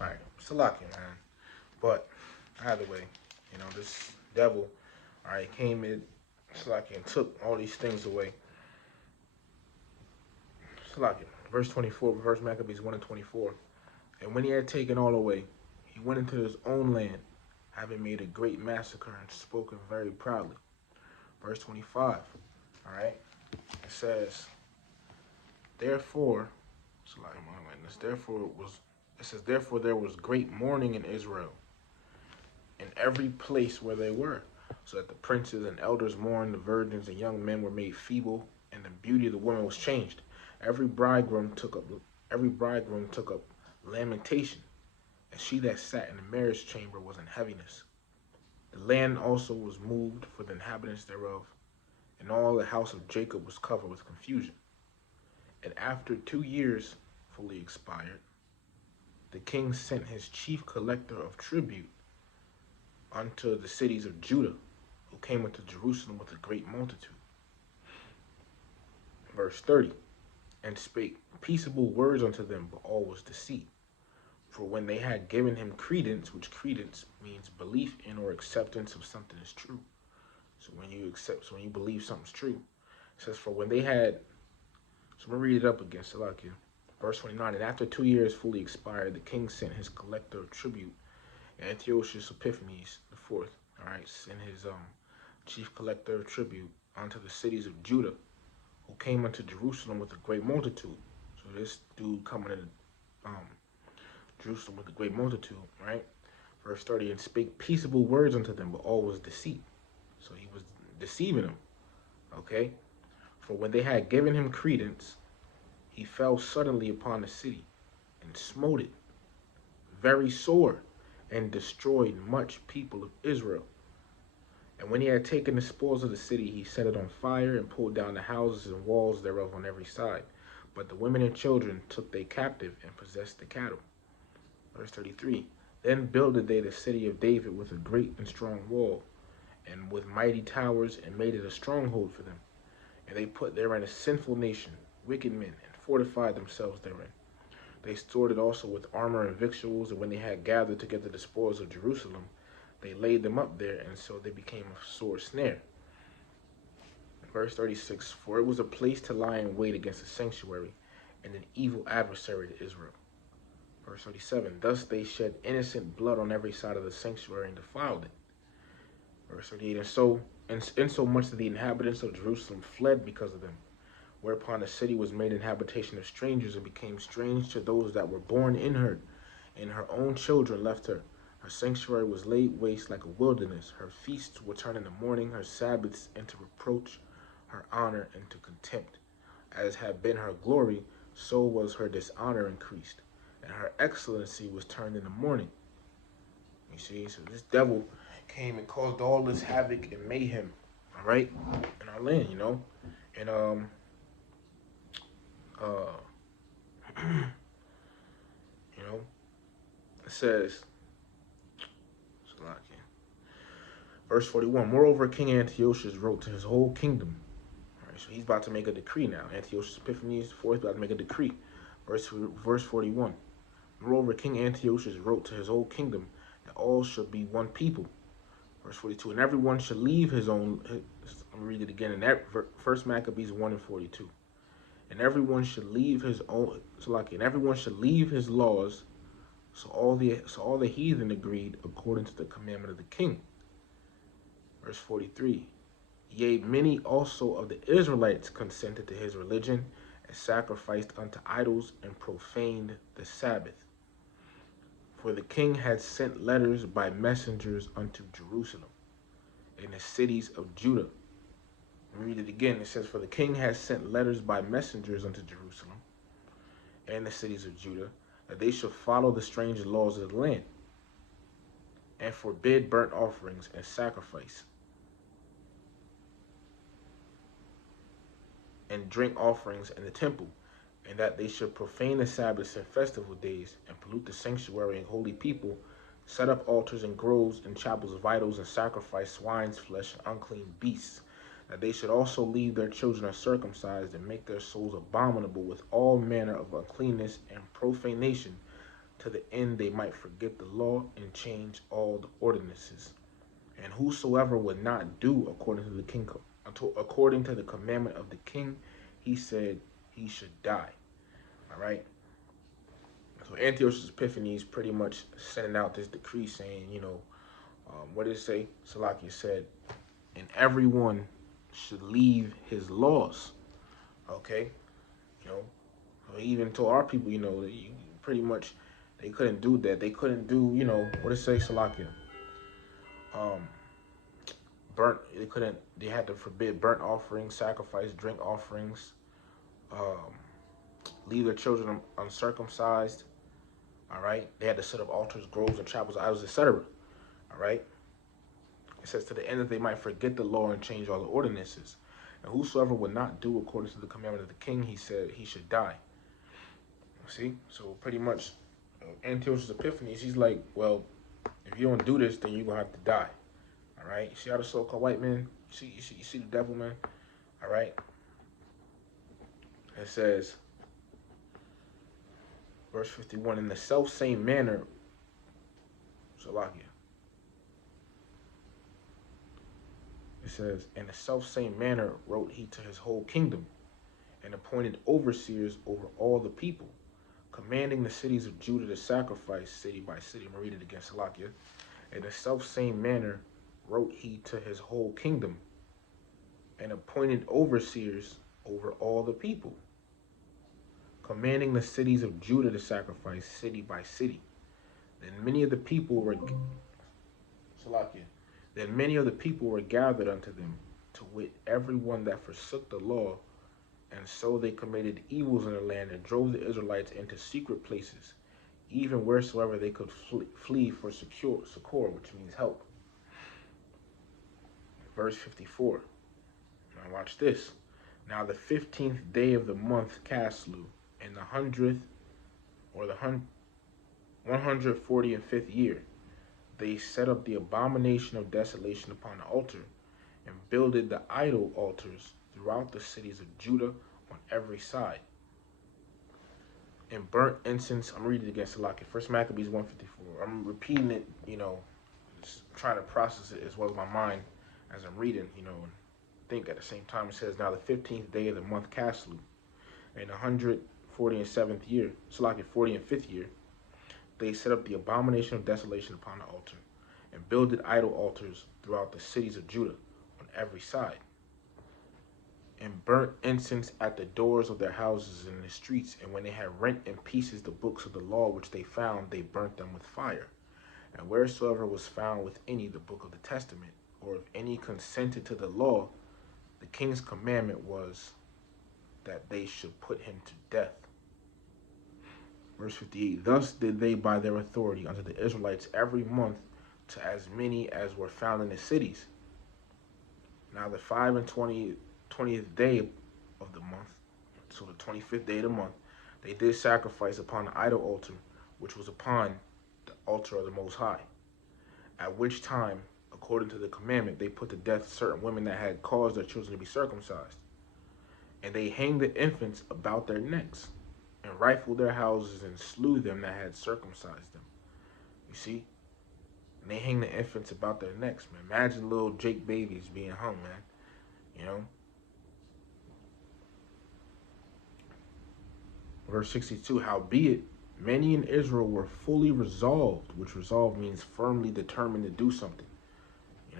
All right, Salaki, man. But either way, this devil, all right, came in, Salaki, and took all these things away. Salaki, verse 24, verse Maccabees 1 and 24. And when he had taken all away, he went into his own land, having made a great massacre and spoken very proudly. Verse 25, all right, it says, therefore, Salaki, my witness, therefore it was, it says, therefore there was great mourning in Israel, in every place where they were, so that the princes and elders mourned, the virgins and young men were made feeble, and the beauty of the woman was changed. Every bridegroom took up every bridegroom took up lamentation, and she that sat in the marriage chamber was in heaviness. The land also was moved for the inhabitants thereof, and all the house of Jacob was covered with confusion. And after 2 years fully expired, the king sent his chief collector of tribute unto the cities of Judah, who came into Jerusalem with a great multitude. Verse 30, and spake peaceable words unto them, but all was deceit. For when they had given him credence, which credence means belief in or acceptance of something is true. So when you believe something's true, it says, for when they had, so I'm going to read it up again, Salakia. Verse 29, and after 2 years fully expired, the king sent his collector of tribute, Antiochus Epiphanes the fourth, all right, sent his chief collector of tribute unto the cities of Judah, who came unto Jerusalem with a great multitude. So this dude coming into um, Jerusalem with a great multitude, right? Verse 30, and spake peaceable words unto them, but all was deceit. So he was deceiving them, okay? For when they had given him credence, he fell suddenly upon the city and smote it very sore and destroyed much people of Israel. And when he had taken the spoils of the city, he set it on fire and pulled down the houses and walls thereof on every side. But the women and children took they captive and possessed the cattle. Verse 33, then builded they the city of David with a great and strong wall, and with mighty towers, and made it a stronghold for them. And they put therein a sinful nation, wicked men, and fortified themselves therein. They stored it also with armor and victuals, and when they had gathered together the spoils of Jerusalem, they laid them up there, and so they became a sore snare. Verse 36, for it was a place to lie in wait against the sanctuary, and an evil adversary to Israel. Verse 37, thus they shed innocent blood on every side of the sanctuary and defiled it. Verse 38, insomuch that the inhabitants of Jerusalem fled because of them, whereupon the city was made an habitation of strangers, and became strange to those that were born in her, and her own children left her. Her sanctuary was laid waste like a wilderness. Her feasts were turned in the morning, her Sabbaths into reproach, her honor into contempt. As had been her glory, so was her dishonor increased, and her excellency was turned in the morning. You see, so this devil came and caused all this havoc and mayhem, all right, in our land, and uh, you know, it says, verse 41. Moreover, King Antiochus wrote to his whole kingdom. All right, so he's about to make a decree now. Antiochus Epiphanes IV is about to make a decree. Verse 41. Moreover, King Antiochus wrote to his whole kingdom that all should be one people. Verse 42. And everyone should leave his own. Let me read it again. In that First Maccabees 1 and 42. And everyone should leave his own. And everyone should leave his laws. So all the heathen agreed according to the commandment of the king. Verse 43. Yea, many also of the Israelites consented to his religion, and sacrificed unto idols, and profaned the Sabbath. For the king had sent letters by messengers unto Jerusalem, and the cities of Judah. Read it again. It says, for the king has sent letters by messengers unto Jerusalem, and the cities of Judah, that they should follow the strange laws of the land, and forbid burnt offerings and sacrifice, and drink offerings in the temple, and that they should profane the Sabbaths and festival days, and pollute the sanctuary and holy people, set up altars and groves and chapels of idols, and sacrifice swine's flesh and unclean beasts, that they should also leave their children uncircumcised, and make their souls abominable with all manner of uncleanness and profanation to the end they might forget the law and change all the ordinances. And whosoever would not do according to the commandment of the king, he said he should die. All right. So Antiochus Epiphanes pretty much sending out this decree saying, what did it say? Salakia said, and everyone should leave his laws. Okay, you know, so even to our people, pretty much they couldn't do that. They couldn't do, what did it say? Salakia. Um, burnt. They couldn't. They had to forbid burnt offerings, sacrifice, drink offerings. Um, leave their children uncircumcised. All right. They had to set up altars, groves, and chapels, idols, etc. All right. It says to the end that they might forget the law and change all the ordinances. And whosoever would not do according to the commandment of the king, he said he should die. See? So pretty much Antiochus Epiphanes, he's like, well, if you don't do this, then you're going to have to die. All right? You see how the so-called white man, you see the devil, man? All right? It says, verse 51, in the self-same manner, Salakia. It says, in the self-same manner wrote he to his whole kingdom, and appointed overseers over all the people, commanding the cities of Judah to sacrifice city by city. I'm going to read it again, Salakia. In the self-same manner wrote he to his whole kingdom, and appointed overseers over all the people, commanding the cities of Judah to sacrifice city by city. Then many of the people were Salakia. Then many of the people were gathered unto them, to wit, everyone that forsook the law, and so they committed evils in the land and drove the Israelites into secret places, even wheresoever they could flee for succor, which means help. Verse 54. Now watch this. Now the 15th day of the month Caslu, in the 100th or the 145th year, they set up the abomination of desolation upon the altar, and builded the idol altars throughout the cities of Judah on every side. And burnt incense, I'm reading it again, Salakia. First Maccabees 154. I'm repeating it, just trying to process it as well as my mind as I'm reading, and think at the same time. It says, now the 15th day of the month Caslu, in the 147th year, Salakia 45th year, they set up the abomination of desolation upon the altar, and builded idol altars throughout the cities of Judah on every side, and burnt incense at the doors of their houses and in the streets. And when they had rent in pieces the books of the law which they found, they burnt them with fire. And wheresoever was found with any the book of the testament, or if any consented to the law, the king's commandment was that they should put him to death. Verse 58, thus did they by their authority unto the Israelites every month, to as many as were found in the cities. Now the 20th day of the month, so the 25th day of the month, they did sacrifice upon the idol altar, which was upon the altar of the Most High. At which time, according to the commandment, they put to death certain women that had caused their children to be circumcised. And they hanged the infants about their necks, and rifled their houses, and slew them that had circumcised them. You see? And they hang the infants about their necks, man. Imagine little Jake babies being hung, man. Verse 62, howbeit, many in Israel were fully resolved, which resolved means firmly determined to do something.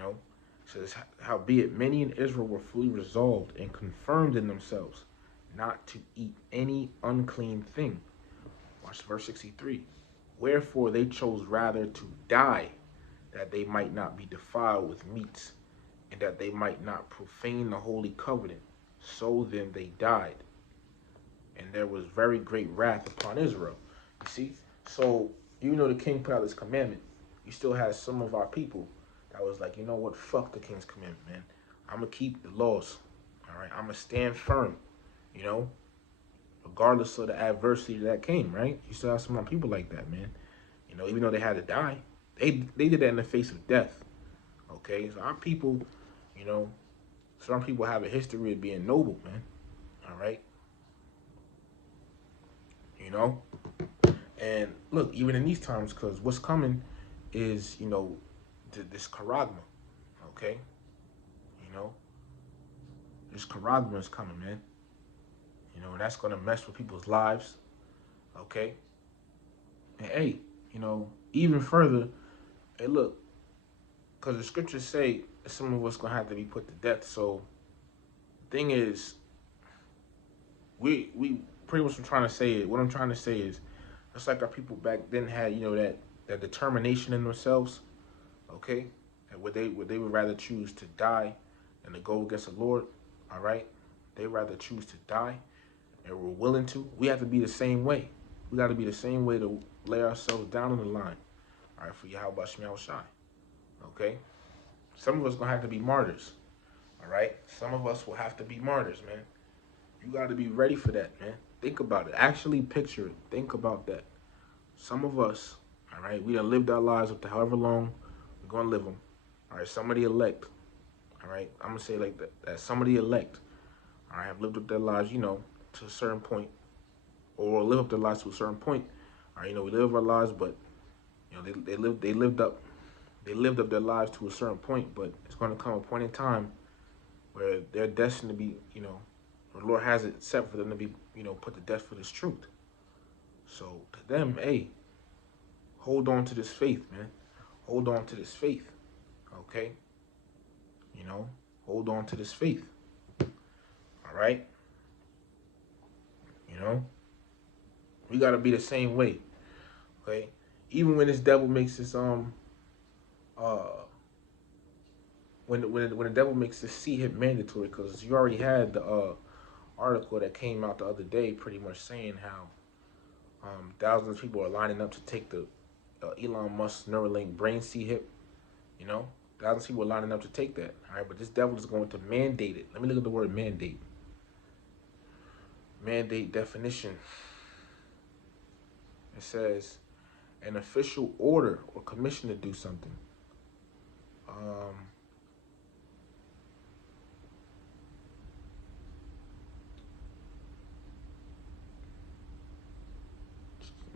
It says, howbeit, many in Israel were fully resolved and confirmed in themselves not to eat any unclean thing. Watch verse 63. Wherefore they chose rather to die, that they might not be defiled with meats, and that they might not profane the holy covenant. So then they died. And there was very great wrath upon Israel. You see? So, even though the king put out this commandment, you still had some of our people that was like, you know what? Fuck the king's commandment, man. I'm going to keep the laws. All right? I'm going to stand firm, regardless of the adversity that came, right? You still have some people like that, man. Even though they had to die, they did that in the face of death. Okay? So our people, some people have a history of being noble, man. All right? And look, even in these times, because what's coming is, this charagma, okay? You know, this charagma is coming, man. And that's going to mess with people's lives, okay? And hey, even further, hey, look, because the scriptures say some of us going to have to be put to death. So, thing is, we pretty much what I'm trying to say is, just like our people back then had, that determination in themselves, okay? And would they would rather choose to die than to go against the Lord, all right? They rather choose to die, and we're willing to. We have to be the same way. We got to be the same way to lay ourselves down on the line, all right, for Yahweh Shemel Shai, okay? Some of us gonna have to be martyrs, all right? Some of us will have to be martyrs, man. You got to be ready for that, man. Think about it. Actually picture it. Think about that. Some of us, all right, we done lived our lives up to however long we're going to live them. All right, some of the elect, all right, I'm going to say like that some of the elect, all right, have lived up their lives, to a certain point, or live up their lives to a certain point. All right, we live our lives, but, they lived up their lives to a certain point, but it's going to come a point in time where they're destined to be, the Lord has it set for them to be, put to death for this truth. So to them, hey, hold on to this faith, man. Hold on to this faith, okay? Hold on to this faith, all right? We got to be the same way, okay? Even when this devil makes this, when the devil makes this C-hip mandatory, because you already had the article that came out the other day pretty much saying how thousands of people are lining up to take the Elon Musk Neuralink brain C-hip, thousands of people are lining up to take that, all right? But this devil is going to mandate it. Let me look at the word mandate. Mandate definition. It says an official order or commission to do something. Let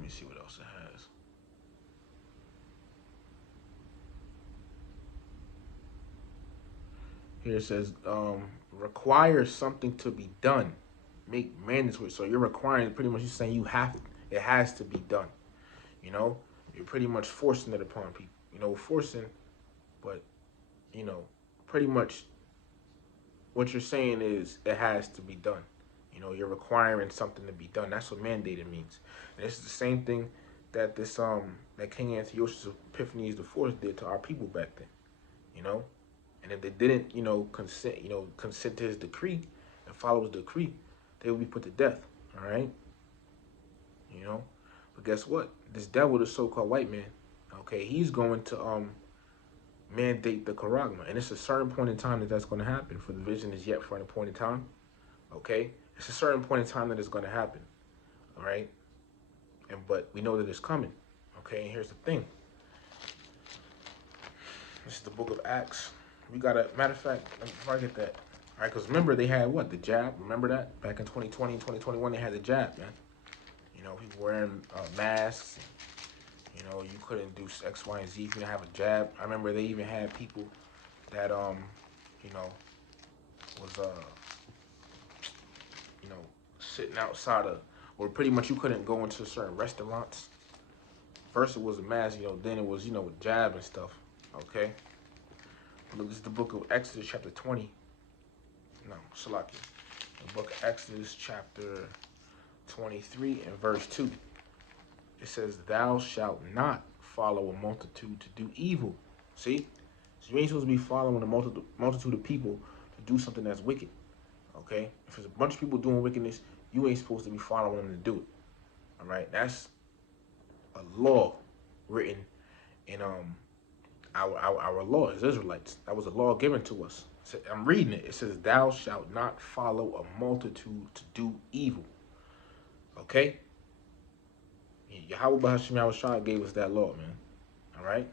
me see what else it has. Here it says require something to be done, make mandatory. So you're requiring, pretty much you're saying it has to be done. You're pretty much forcing it upon people. Forcing, but pretty much what you're saying is it has to be done. You're requiring something to be done. That's what mandated means. And this is the same thing that that King Antiochus Epiphanes the Fourth did to our people back then. And if they didn't, consent to his decree and follow his decree, they would be put to death. All right. But guess what? This devil, the so-called white man, okay, he's going to mandate the charagma, and it's a certain point in time that that's going to happen. For the vision is yet for an appointed time. Okay, it's a certain point in time that it's going to happen. All right, but we know that it's coming. Okay, and here's the thing. This is the book of Acts. We got a matter of fact. Before I get that, all right, because remember they had what, the jab. Remember that back in 2020 and 2021 they had the jab, man. People wearing masks. You couldn't do X, Y, and Z if you didn't have a jab. I remember they even had people that was sitting outside of, or pretty much you couldn't go into certain restaurants. First it was a mask, then it was, jab and stuff. Okay. Look, this is the book of Exodus chapter 20. No, Salaki. The book of Exodus chapter 23 and verse 2. It says, thou shalt not follow a multitude to do evil. See? So you ain't supposed to be following a multitude of people to do something that's wicked. Okay? If there's a bunch of people doing wickedness, you ain't supposed to be following them to do it. All right? That's a law written in our law as Israelites. That was a law given to us. So I'm reading it. It says, thou shalt not follow a multitude to do evil. Okay? Yahweh Bahashim Yahushua gave us that law, man. All right?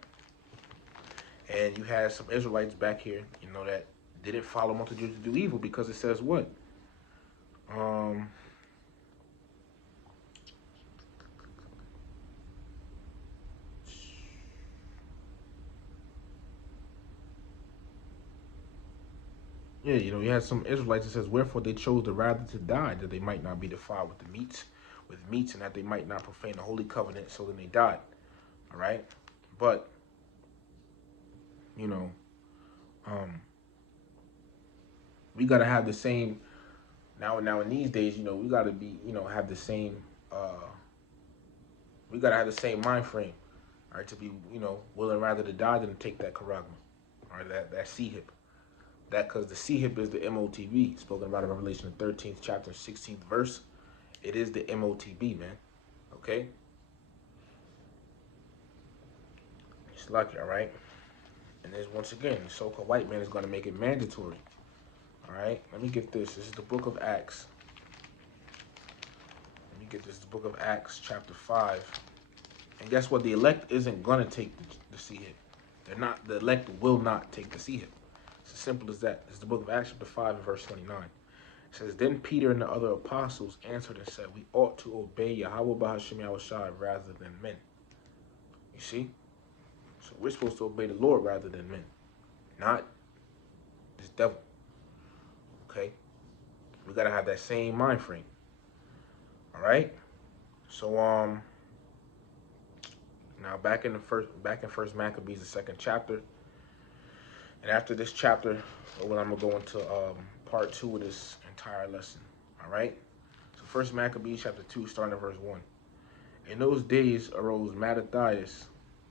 And you had some Israelites back here, that didn't follow multitudes to do evil because it says what? Yeah, you had some Israelites that says, "Wherefore they chose the rather to die, that they might not be defiled with meats, and that they might not profane the holy covenant." So then they died. All right, but you know, um, we gotta have the same now. Now in these days, we gotta be, have the same. We gotta have the same mind frame, all right, to be, willing rather to die than to take that charagma, all right, that sea hip. That because the sea hip is the MOTB spoken about in Revelation the 13th chapter 16th verse. It is the MOTB, man. Okay, it's lucky, all right. And there's once again, the so-called white man is going to make it mandatory. All right, let me get this. This is the book of Acts. Let me get this. The book of Acts, chapter 5. And guess what? The elect isn't going to take the sea hip. They're not. The elect will not take the sea hip. It's as simple as that. It's the book of Acts, chapter 5, and verse 29. It says, "Then Peter and the other apostles answered and said, We ought to obey Yahweh Bahashim Yahushua rather than men." You see? So we're supposed to obey the Lord rather than men, not this devil. Okay? We gotta have that same mind frame. All right? So now back in First Maccabees, the second chapter. And after this chapter, I'm gonna go into part 2 of this entire lesson. All right? So First Maccabees chapter 2, starting at verse 1. In those days arose Mattathias,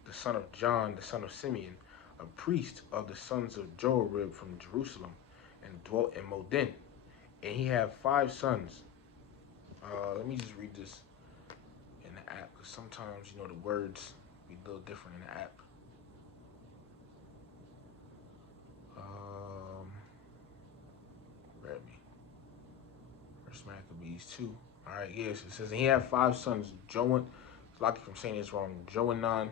the son of John, the son of Simeon, a priest of the sons of Joarib from Jerusalem, and dwelt in Modin. And he had 5 sons. Let me just read this in the app, because sometimes, the words be a little different in the app. Bear me. First Maccabees 2. All right, yes, it says, and he had 5 sons, Joan, like if I'm saying this wrong, Joanan,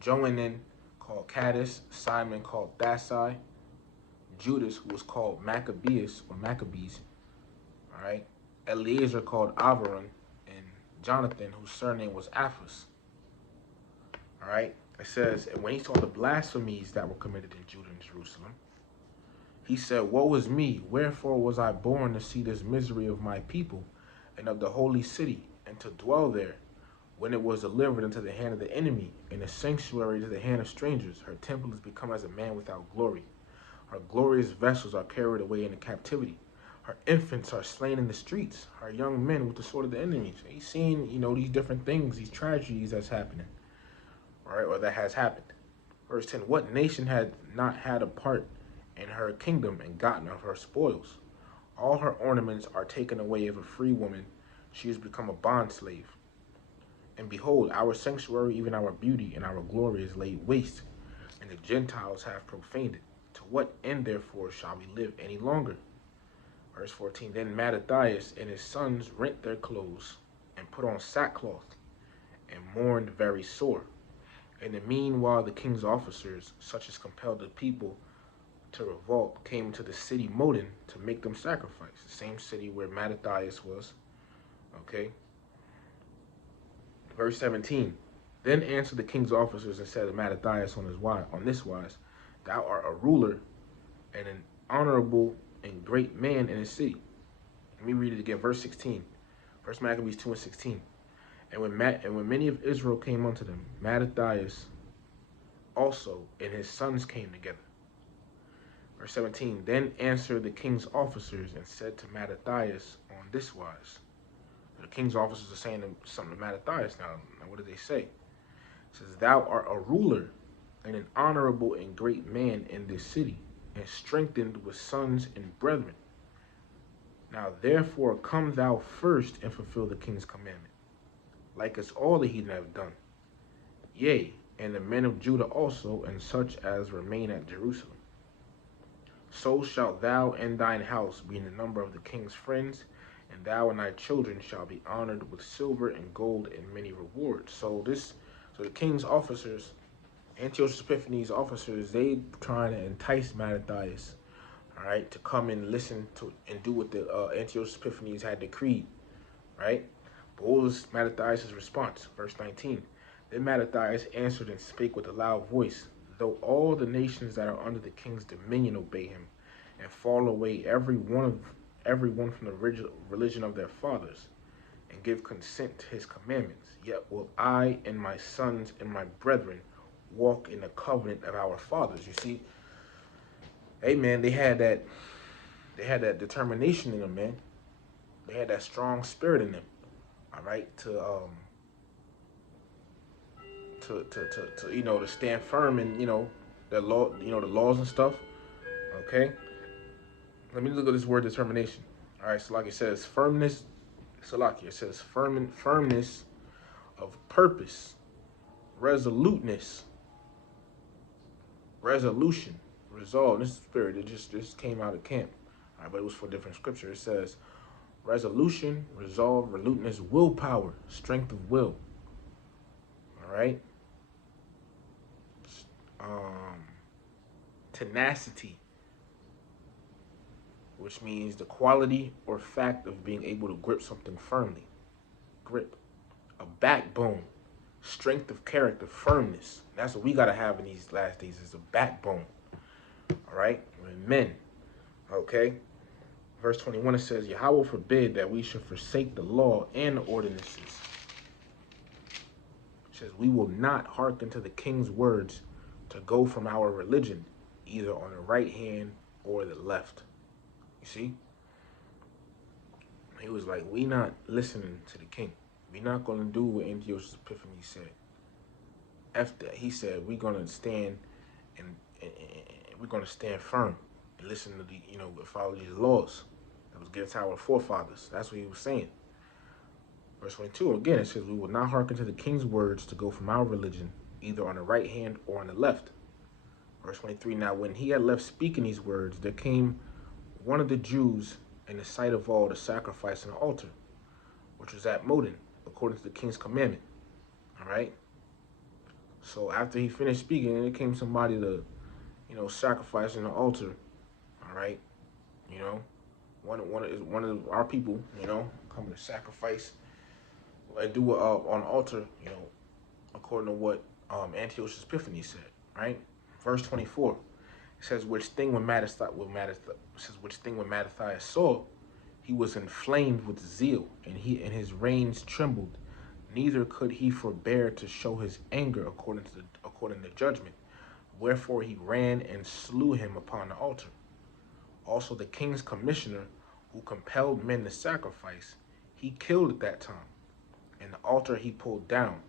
Joanan, called Caddis, Simon called Thasai, Judas, who was called Maccabeus or Maccabees, all right, Eleazar called Avaron, and Jonathan, whose surname was Aphus. All right, it says, and when he saw the blasphemies that were committed in Judah and Jerusalem, he said, Woe is me, wherefore was I born to see this misery of my people and of the holy city, and to dwell there, when it was delivered into the hand of the enemy, and the sanctuary to the hand of strangers. Her temple is become as a man without glory. Her glorious vessels are carried away into captivity. Her infants are slain in the streets. Her young men with the sword of the enemy. So he's seeing, these different things, these tragedies that's happening, all right, or that has happened. Verse 10, what nation had not had a part in her kingdom and gotten of her spoils? All her ornaments are taken away of a free woman. She has become a bondslave. And behold, our sanctuary, even our beauty and our glory is laid waste, and the Gentiles have profaned it. To what end, therefore, shall we live any longer? Verse 14, then Mattathias and his sons rent their clothes and put on sackcloth and mourned very sore. In the meanwhile, the king's officers, such as compelled the people to revolt, came to the city Modin to make them sacrifice. The same city where Mattathias was. Okay. Verse 17. Then answered the king's officers and said to Mattathias on this wise, Thou art a ruler and an honorable and great man in the city. Let me read it again. Verse 16. First Maccabees 2 and 16. And when many of Israel came unto them, Mattathias also and his sons came together. Verse 17, then answered the king's officers and said to Mattathias on this wise. The king's officers are saying something to Mattathias now. Now what did they say? It says, Thou art a ruler and an honorable and great man in this city, and strengthened with sons and brethren. Now therefore come thou first and fulfill the king's commandment, like as all the heathen have done. Yea, and the men of Judah also, and such as remain at Jerusalem. So shalt thou and thine house be in the number of the king's friends, and thou and thy children shall be honored with silver and gold and many rewards. So the king's officers, Antiochus Epiphanes' officers, they trying to entice Mattathias, all right, to come and listen to and do what the Antiochus Epiphanes had decreed, right? But what was Mattathias' response? Verse 19. Then Mattathias answered and spake with a loud voice, though all the nations that are under the king's dominion obey him, and fall away every one from the religion of their fathers, and give consent to his commandments, yet will I and my sons and my brethren walk in the covenant of our fathers. You see, hey man, they had that determination in them, man. They had that strong spirit in them. All right, to stand firm in the law, the laws and stuff. Okay, let me look at this word determination. All right, so like it says, firmness. Salakia, it says firmness of purpose, resoluteness, resolution, resolve. This spirit, it just came out of camp. All right, but it was for different scripture. It says resolution, resolve, resoluteness, willpower, strength of will. All right. Um, tenacity, which means the quality or fact of being able to grip something firmly. Grip. A backbone, strength of character, firmness. That's what we gotta have in these last days is a backbone. All right? We're men. Okay? Verse 21, it says, Yahweh forbid that we should forsake the law and the ordinances. It says, we will not hearken to the king's words to go from our religion, either on the right hand or the left. You see? He was like, we not listening to the king. We not going to do what Antiochus Epiphanes said. After that, he said, we're going to stand and we're going to stand firm and listen to follow these laws that was given to our forefathers. That's what he was saying. Verse 22, again, it says, we will not hearken to the king's words to go from our religion, either on the right hand or on the left. Verse 23, now when he had left speaking these words, there came one of the Jews in the sight of all to sacrifice an altar, which was at Modin, according to the king's commandment. All right? So after he finished speaking, there came somebody to, sacrifice an altar. All right? One of our people, coming to sacrifice and do on the altar, according to what Antiochus Epiphanes said, right? Verse 24, it says, which thing when Mattathias saw, he was inflamed with zeal, and his reins trembled. Neither could he forbear to show his anger according to judgment. Wherefore he ran and slew him upon the altar. Also the king's commissioner, who compelled men to sacrifice, he killed at that time, and the altar he pulled down.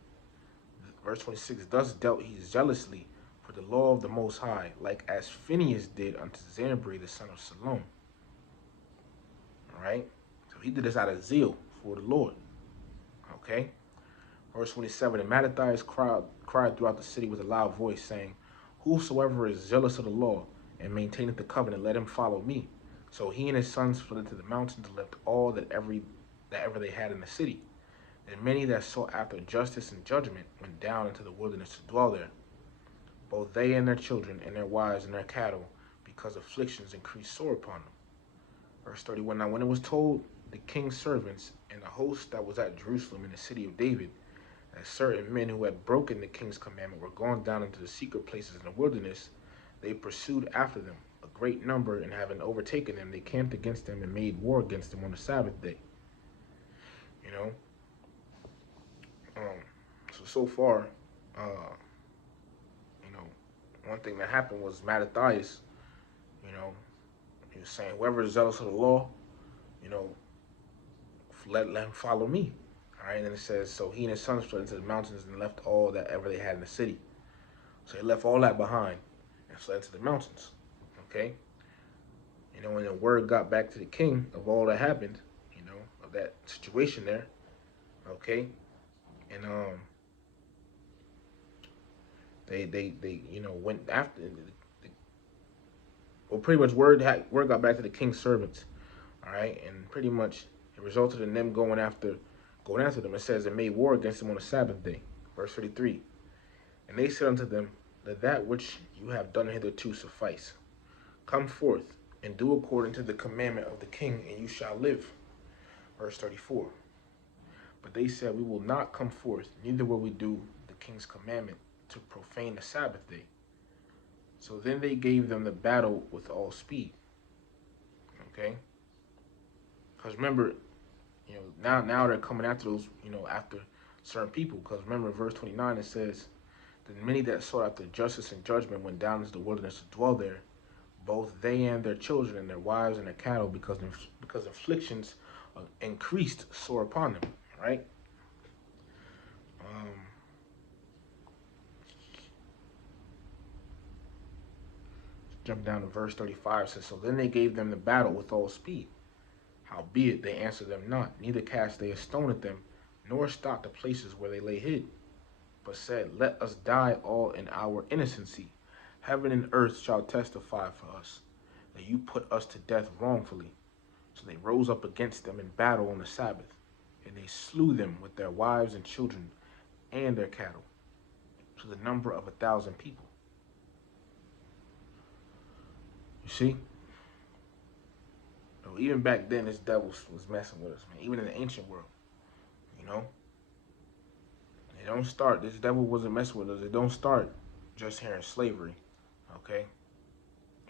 Verse 26, thus dealt he zealously for the law of the Most High, like as Phinehas did unto Zambri the son of Salom. All right? So he did this out of zeal for the Lord. Okay? Verse 27, and Mattathias cried throughout the city with a loud voice, saying, whosoever is zealous of the law and maintaineth the covenant, let him follow me. So he and his sons fled into the mountains and left all that ever they had in the city. And many that sought after justice and judgment went down into the wilderness to dwell there, both they and their children and their wives and their cattle, because afflictions increased sore upon them. Verse 31, now when it was told the king's servants and the host that was at Jerusalem in the city of David, that certain men who had broken the king's commandment were gone down into the secret places in the wilderness, they pursued after them, a great number, and having overtaken them, they camped against them and made war against them on the Sabbath day. So far, one thing that happened was Mattathias, he was saying, whoever is zealous of the law, let him follow me. All right, and then it says, so he and his sons fled into the mountains and left all that ever they had in the city. So he left all that behind and fled into the mountains. Okay? When the word got back to the king of all that happened, of that situation there, okay? And they went after, well, pretty much word got back to the king's servants, all right? And pretty much it resulted in them going after them. It says, and made war against them on the Sabbath day. Verse 33. And they said unto them, let that which you have done hitherto suffice. Come forth and do according to the commandment of the king, and you shall live. Verse 34. But they said, we will not come forth, neither will we do the king's commandment to profane the Sabbath day. So then they gave them the battle with all speed. Okay? Because remember, now they're coming after those, after certain people. Because remember, verse 29, it says, "Then many that sought after justice and judgment went down into the wilderness to dwell there, both they and their children and their wives and their cattle, because afflictions increased sore upon them." Right? Um, jump down to verse 35. It says, "So then they gave them the battle with all speed. Howbeit they answered them not, neither cast they a stone at them, nor stopped the places where they lay hid, but said, Let us die all in our innocency. Heaven and earth shall testify for us, that you put us to death wrongfully." So they rose up against them in battle on the Sabbath, and they slew them with their wives and children and their cattle, to the number of 1,000 people. You see? So even back then, this devil was messing with us, man. Even in the ancient world, you know? It don't start. This devil wasn't messing with us. It don't start just here in slavery, okay?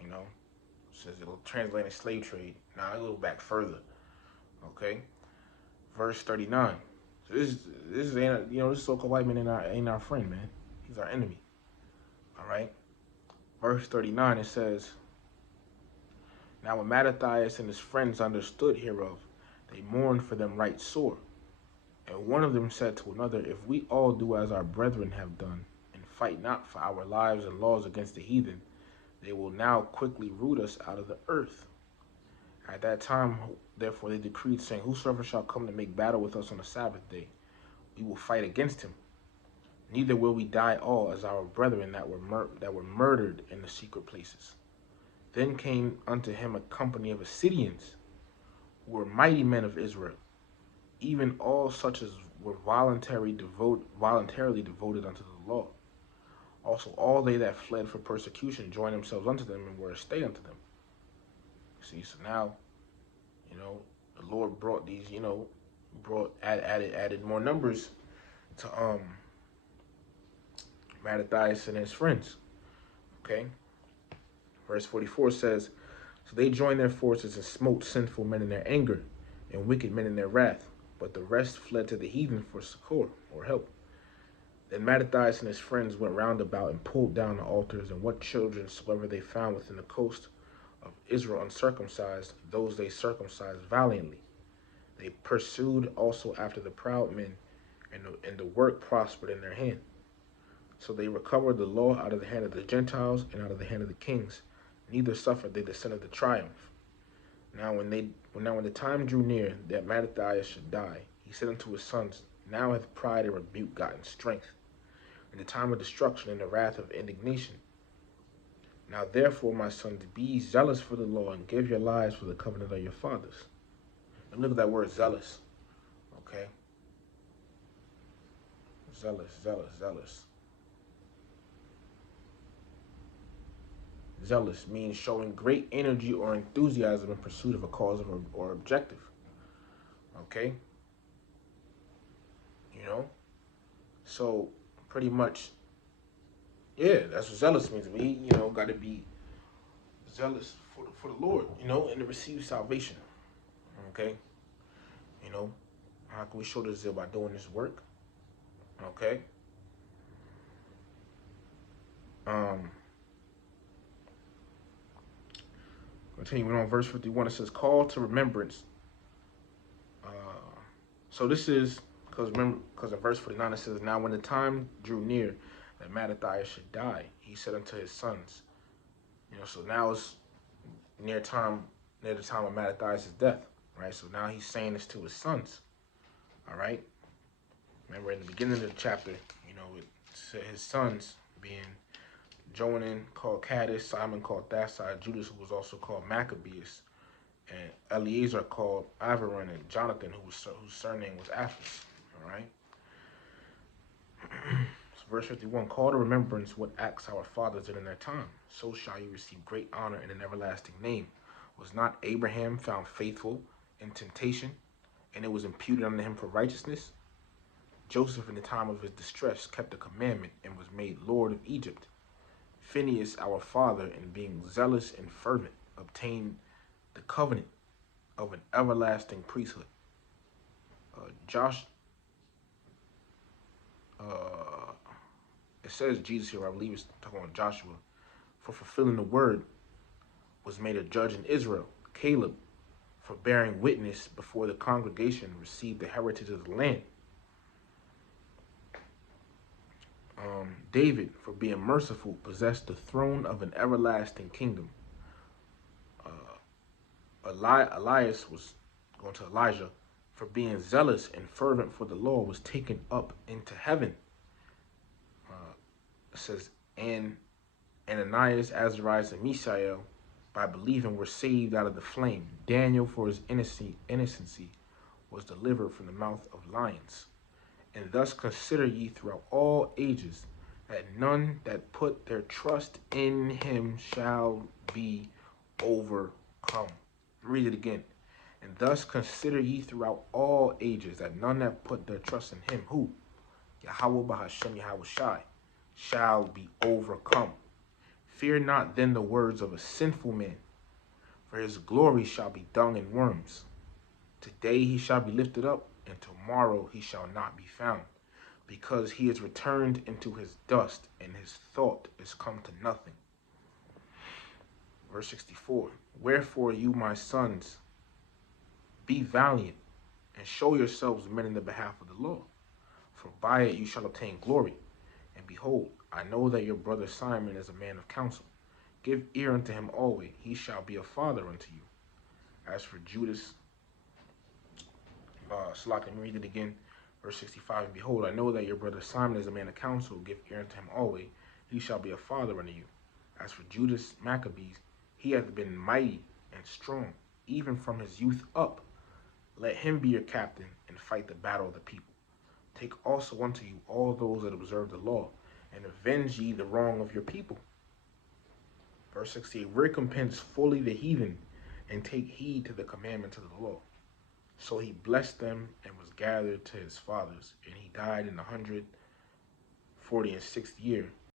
You know? It says it'll translate in slave trade. Now, I go back further, okay? Verse 39. So this ain't, this so-called white man ain't our friend, man. He's our enemy, all right? Verse 39, it says, "Now when Mattathias and his friends understood hereof, they mourned for them right sore. And one of them said to another, If we all do as our brethren have done, and fight not for our lives and laws against the heathen, they will now quickly root us out of the earth. At that time, therefore, they decreed, saying, Whosoever shall come to make battle with us on the Sabbath day, we will fight against him. Neither will we die all as our brethren that were murdered in the secret places. Then came unto him a company of Assyrians, who were mighty men of Israel, even all such as were voluntarily devoted unto the law. Also all they that fled for persecution joined themselves unto them and were a stay unto them." See, so now, the Lord brought these, added more numbers to Mattathias and his friends. Okay? Verse 44 says, "So they joined their forces and smote sinful men in their anger, and wicked men in their wrath. But the rest fled to the heathen for succor," or help. "Then Mattathias and his friends went round about and pulled down the altars, and what children soever they found within the coast of Israel uncircumcised, those they circumcised valiantly. They pursued also after the proud men, and the work prospered in their hand. So they recovered the law out of the hand of the Gentiles and out of the hand of the kings. Neither suffered they the sin of the triumph. Now when the time drew near that Mattathias should die, he said unto his sons, Now hath pride and rebuke gotten strength, in the time of destruction and the wrath of indignation. Now therefore, my sons, be zealous for the law, and give your lives for the covenant of your fathers." And look at that word zealous. Okay? Zealous. Zealous means showing great energy or enthusiasm in pursuit of a cause or objective. Okay? So pretty much, yeah, that's what zealous means. We, got to be zealous for the Lord, and to receive salvation. Okay? How can we show this zeal? By doing this work. Okay? Continuing on verse 51, it says, "Call to remembrance." So this is, because in verse 49 it says, "Now when the time drew near that Mattathias should die, he said unto his sons." So now it's near the time of Mattathias' death, right? So now he's saying this to his sons, all right? Remember in the beginning of the chapter, it said his sons being Jonan, called Cadus, Simon, called Thasai, Judas, who was also called Maccabeus, and Eleazar, called Avaran, and Jonathan, whose surname was Aphus. All right. So verse 51: "Call to remembrance what acts our fathers did in their time. So shall you receive great honor and an everlasting name. Was not Abraham found faithful in temptation, and it was imputed unto him for righteousness? Joseph, in the time of his distress, kept the commandment and was made Lord of Egypt. Phineas, our father, in being zealous and fervent, obtained the covenant of an everlasting priesthood. Josh, uh, it says Jesus here, I believe it's talking about Joshua, for fulfilling the word, was made a judge in Israel. Caleb, for bearing witness before the congregation, received the heritage of the land. David, for being merciful, possessed the throne of an everlasting kingdom. Elias was going to Elijah, for being zealous and fervent for the law, was taken up into heaven. It says, and Ananias, Azarias, and Mishael, by believing, were saved out of the flame. Daniel, for his innocency, was delivered from the mouth of lions. And thus consider ye throughout all ages that none that put their trust in him shall be overcome. Read it again. And thus consider ye throughout all ages that none that put their trust in him, who? Yahweh Bahashem Yahweh Shai, shall be overcome. Fear not then the words of a sinful man, for his glory shall be dung and worms. Today he shall be lifted up, and tomorrow he shall not be found, because he is returned into his dust, and his thought is come to nothing. Verse 64, wherefore you, my sons, be valiant, and show yourselves men in the behalf of the law, for by it you shall obtain glory. And behold, I know that your brother Simon is a man of counsel. Give ear unto him always, he shall be a father unto you. As for Judas, let me read it again. Verse 65, and behold, I know that your brother Simon is a man of counsel. Give ear unto him always, he shall be a father unto you. As for Judas Maccabees, he hath been mighty and strong, even from his youth up. Let him be your captain, and fight the battle of the people. Take also unto you all those that observe the law, and avenge ye the wrong of your people. Verse 68, recompense fully the heathen, and take heed to the commandments of the law. So he blessed them, and was gathered to his fathers, and he died in the 146th year,